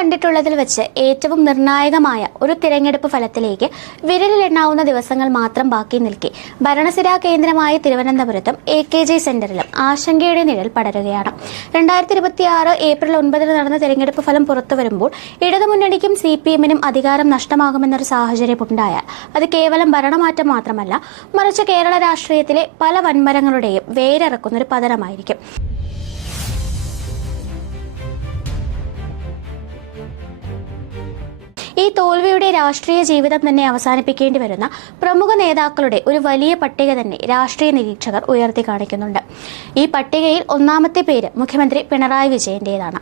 കണ്ടിട്ടുള്ളതിൽ വെച്ച് ഏറ്റവും നിർണായകമായ ഒരു തിരഞ്ഞെടുപ്പ് ഫലത്തിലേക്ക് വിരലിലെണ്ണാവുന്ന ദിവസങ്ങൾ മാത്രം ബാക്കി നിൽക്കെ ഭരണസിരാ കേന്ദ്രമായ തിരുവനന്തപുരത്തും AKG സെന്ററിലും ആശങ്കയുടെ നിഴൽ പടരുകയാണ്. 2026 ഏപ്രിൽ 9 നടന്ന തിരഞ്ഞെടുപ്പ് ഫലം പുറത്തുവരുമ്പോൾ ഇടതുമുന്നണിക്കും CPM-നും അധികാരം നഷ്ടമാകുമെന്നൊരു സാഹചര്യമുണ്ടായാൽ അത് കേവലം ഭരണമാറ്റം മാത്രമല്ല, മറിച്ച് കേരള രാഷ്ട്രീയത്തിലെ പല വൻമരങ്ങളുടെയും വേരിറക്കുന്നൊരു പതനമായിരിക്കും. ഈ തോൽവിയുടെ രാഷ്ട്രീയ ജീവിതം തന്നെ അവസാനിപ്പിക്കേണ്ടി വരുന്ന പ്രമുഖ നേതാക്കളുടെ ഒരു വലിയ പട്ടിക തന്നെ രാഷ്ട്രീയ നിരീക്ഷകർ ഉയർത്തി കാണിക്കുന്നുണ്ട്. ഈ പട്ടികയിൽ ഒന്നാമത്തെ പേര് മുഖ്യമന്ത്രി പിണറായി വിജയന്റേതാണ്.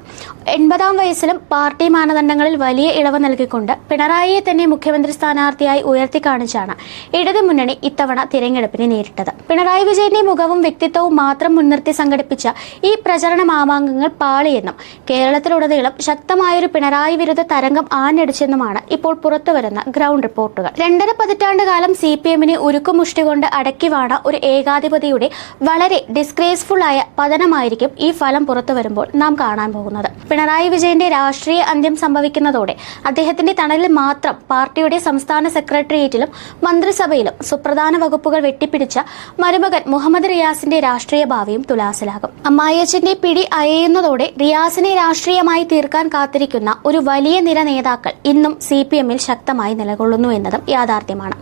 80-ാം വയസ്സിലും പാർട്ടി മാനദണ്ഡങ്ങളിൽ വലിയ ഇളവ് നൽകിക്കൊണ്ട് പിണറായിയെ തന്നെ മുഖ്യമന്ത്രി സ്ഥാനാർത്ഥിയായി ഉയർത്തി കാണിച്ചാണ് ഇടതുമുന്നണി ഇത്തവണ തിരഞ്ഞെടുപ്പിനെ നേരിട്ടത്. പിണറായി വിജയന്റെ മുഖവും വ്യക്തിത്വവും മാത്രം മുൻനിർത്തി സംഘടിപ്പിച്ച ഈ പ്രചരണ മാമാങ്കങ്ങൾ പാളിയെന്നും കേരളത്തിലുടനീളം ശക്തമായൊരു പിണറായി വിരുദ്ധ തരംഗം ആഞ്ഞടിച്ചെന്നുമാണ് ഇപ്പോൾ പുറത്തുവരുന്ന ഗ്രൗണ്ട് റിപ്പോർട്ടുകൾ. 2.5 പതിറ്റാണ്ട് കാലം CPM-നെ ഉരുക്കുമുഷ്ടി കൊണ്ട് അടക്കി വാണ ഒരു ഏകാധിപതിയുടെ വളരെ ഡിസ്ഗ്രേസ്ഫുൾ ആയ പതനമായിരിക്കും ഈ ഫലം പുറത്തു വരുമ്പോൾ നാം കാണാൻ പോകുന്നത്. പിണറായി വിജയന്റെ രാഷ്ട്രീയ അന്ത്യം സംഭവിക്കുന്നതോടെ അദ്ദേഹത്തിന്റെ തണലിൽ മാത്രം പാർട്ടിയുടെ സംസ്ഥാന സെക്രട്ടേറിയറ്റിലും മന്ത്രിസഭയിലും സുപ്രധാന വകുപ്പുകൾ വെട്ടിപ്പിടിച്ച മരുമകൻ മുഹമ്മദ് റിയാസിന്റെ രാഷ്ട്രീയ ഭാവിയും തുലാസിലാകും. അമ്മായിയച്ഛന്റെ പിടി അയയുന്നതോടെ റിയാസിനെ രാഷ്ട്രീയമായി തീർക്കാൻ കാത്തിരിക്കുന്ന ഒരു വലിയ നിര നേതാക്കൾ ഇന്നും CPM-ൽ ശക്തമായി നിലകൊള്ളുന്നു എന്നതും യാഥാർത്ഥ്യമാണ്.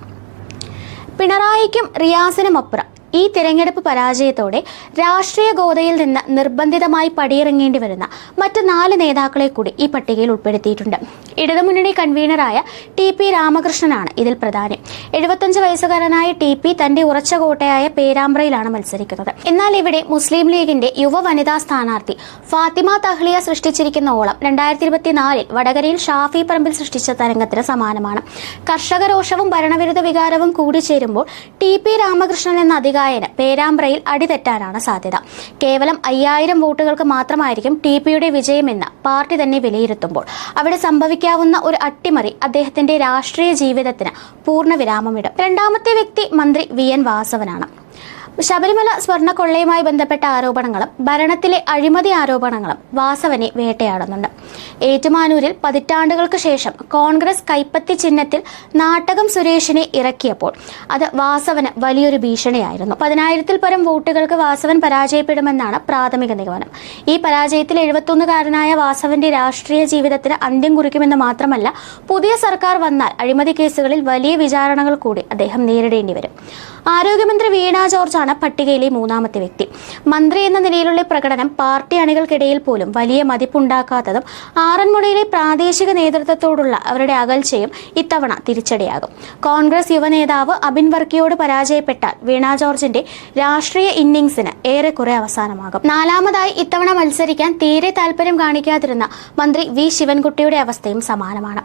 പിണറായിക്കും റിയാസിനുമപ്പുറം ഈ തിരഞ്ഞെടുപ്പ് പരാജയത്തോടെ രാഷ്ട്രീയ ഗോതയിൽ നിന്ന് നിർബന്ധിതമായി പടിയിറങ്ങേണ്ടി വരുന്ന മറ്റ് 4 നേതാക്കളെ കൂടി ഈ പട്ടികയിൽ ഉൾപ്പെടുത്തിയിട്ടുണ്ട്. ഇടതുമുന്നണി കൺവീനറായ TP രാമകൃഷ്ണനാണ് ഇതിൽ പ്രധാനി. 75 വയസ്സുകാരനായ TP തന്റെ ഉറച്ച കോട്ടയായ പേരാമ്പ്രയിലാണ് മത്സരിക്കുന്നത്. എന്നാൽ ഇവിടെ മുസ്ലിം ലീഗിന്റെ യുവ വനിതാ സ്ഥാനാർത്ഥി ഫാത്തിമ തഹ്ലിയ സൃഷ്ടിച്ചിരിക്കുന്ന ഓളം 2024 വടകരയിൽ ഷാഫി പറമ്പിൽ സൃഷ്ടിച്ച തരംഗത്തിന് സമാനമാണ്. കർഷക രോഷവും ഭരണവിരുദ്ധ വികാരവും കൂടിച്ചേരുമ്പോൾ TP രാമകൃഷ്ണൻ എന്ന അധികാരന് പേരാമ്പ്രയിൽ അടിതെറ്റാനാണ് സാധ്യത. കേവലം 5000 വോട്ടുകൾക്ക് മാത്രമായിരിക്കും TPയുടെ വിജയമെന്ന് പാർട്ടി തന്നെ വിലയിരുത്തുമ്പോൾ അവിടെ സംഭവിക്കാവുന്ന ഒരു അട്ടിമറി അദ്ദേഹത്തിന്റെ രാഷ്ട്രീയ ജീവിതത്തിന് പൂർണ്ണവിരാമമിടും. രണ്ടാമത്തെ വ്യക്തി മന്ത്രി VN വാസവനാണ്. ശബരിമല സ്വർണ്ണക്കൊള്ളയുമായി ബന്ധപ്പെട്ട ആരോപണങ്ങളും ഭരണത്തിലെ അഴിമതി ആരോപണങ്ങളും വാസവനെ വേട്ടയാടുന്നുണ്ട്. ഏറ്റുമാനൂരിൽ പതിറ്റാണ്ടുകൾക്ക് ശേഷം കോൺഗ്രസ് കൈപ്പത്തി ചിഹ്നത്തിൽ നാട്ടകം സുരേഷിനെ ഇറക്കിയപ്പോൾ അത് വാസവന് വലിയൊരു ഭീഷണിയായിരുന്നു. 10,000-ൽ പരം വോട്ടുകൾക്ക് വാസവൻ പരാജയപ്പെടുമെന്നാണ് പ്രാഥമിക നിഗമനം. ഈ പരാജയത്തിൽ 71-കാരനായ വാസവന്റെ രാഷ്ട്രീയ ജീവിതത്തിന് അന്ത്യം കുറിക്കുമെന്ന് മാത്രമല്ല, പുതിയ സർക്കാർ വന്നാൽ അഴിമതി കേസുകളിൽ വലിയ വിചാരണകൾ കൂടി അദ്ദേഹം നേരിടേണ്ടി വരും. ആരോഗ്യമന്ത്രി വീണ ജോർജാണ് പട്ടികയിലെ മൂന്നാമത്തെ വ്യക്തി. മന്ത്രി എന്ന നിലയിലുള്ള പ്രകടനം പാർട്ടി അണികൾക്കിടയിൽ പോലും വലിയ മതിപ്പുണ്ടാക്കാത്തതും ആറന്മുളയിലെ പ്രാദേശിക നേതൃത്വത്തോടുള്ള അവരുടെ അകൽച്ചയും ഇത്തവണ തിരിച്ചടിയാകും. കോൺഗ്രസ് യുവനേതാവ് അബിൻ വർക്കിയോട് പരാജയപ്പെട്ടാൽ വീണ ജോർജിന്റെ രാഷ്ട്രീയ ഇന്നിംഗ്സിന് ഏറെക്കുറെ അവസാനമാകും. നാലാമതായി ഇത്തവണ മത്സരിക്കാൻ തീരെ താല്പര്യം കാണിക്കാതിരുന്ന മന്ത്രി V ശിവൻകുട്ടിയുടെ അവസ്ഥയും സമാനമാണ്.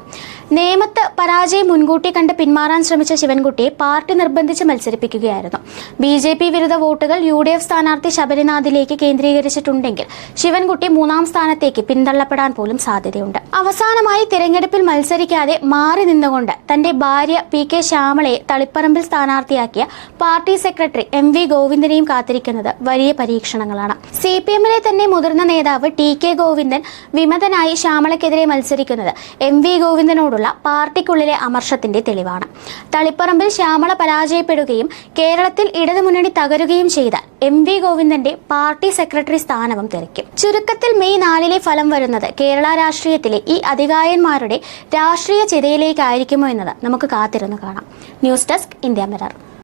നേമത്ത് പരാജയം മുൻകൂട്ടി കണ്ട് പിന്മാറാൻ ശ്രമിച്ച ശിവൻകുട്ടിയെ പാർട്ടി നിർബന്ധിച്ച് മത്സരിപ്പിക്കുകയായിരുന്നു. BJP വിരുദ്ധ വോട്ടുകൾ UDF സ്ഥാനാർത്ഥി ശബരിനാഥിലേക്ക് കേന്ദ്രീകരിച്ചിട്ടുണ്ടെങ്കിൽ ശിവൻകുട്ടി 3-ാം സ്ഥാനത്തേക്ക് പിന്തള്ളപ്പെടാൻ പോലും സാധ്യതയുണ്ട്. അവസാനമായി തിരഞ്ഞെടുപ്പിൽ മത്സരിക്കാതെ മാറി നിന്നുകൊണ്ട് തന്റെ ഭാര്യ PK ശ്യാമളയെ തളിപ്പറമ്പിൽ സ്ഥാനാർത്ഥിയാക്കിയ പാർട്ടി സെക്രട്ടറി MV ഗോവിന്ദനെയും കാത്തിരിക്കുന്നത് വലിയ പരീക്ഷണങ്ങളാണ്. CPM-ലെ തന്നെ മുതിർന്ന നേതാവ് TK ഗോവിന്ദൻ വിമതനായി ശ്യാമളയ്ക്കെതിരെ മത്സരിക്കുന്നത് MV ഗോവിന്ദനോടുള്ള പാർട്ടിക്കുള്ളിലെ അമർഷത്തിന്റെ തെളിവാണ്. തളിപ്പറമ്പിൽ ശ്യാമള പരാജയപ്പെടുകയും കേരളത്തിൽ ഇടതുമുന്നണി തകരുകയും ചെയ്താൽ MV ഗോവിന്ദന്റെ പാർട്ടി സെക്രട്ടറി സ്ഥാനവും തെറിക്കും. ചുരുക്കത്തിൽ മെയ് 4-ലെ ഫലം വരുന്നത് കേരള രാഷ്ട്രീയത്തിലെ ഈ അധികായന്മാരുടെ രാഷ്ട്രീയ ചിതയിലേക്കായിരിക്കുമോ എന്നത് നമുക്ക് കാത്തിരുന്ന് കാണാം. News desk, India mirror.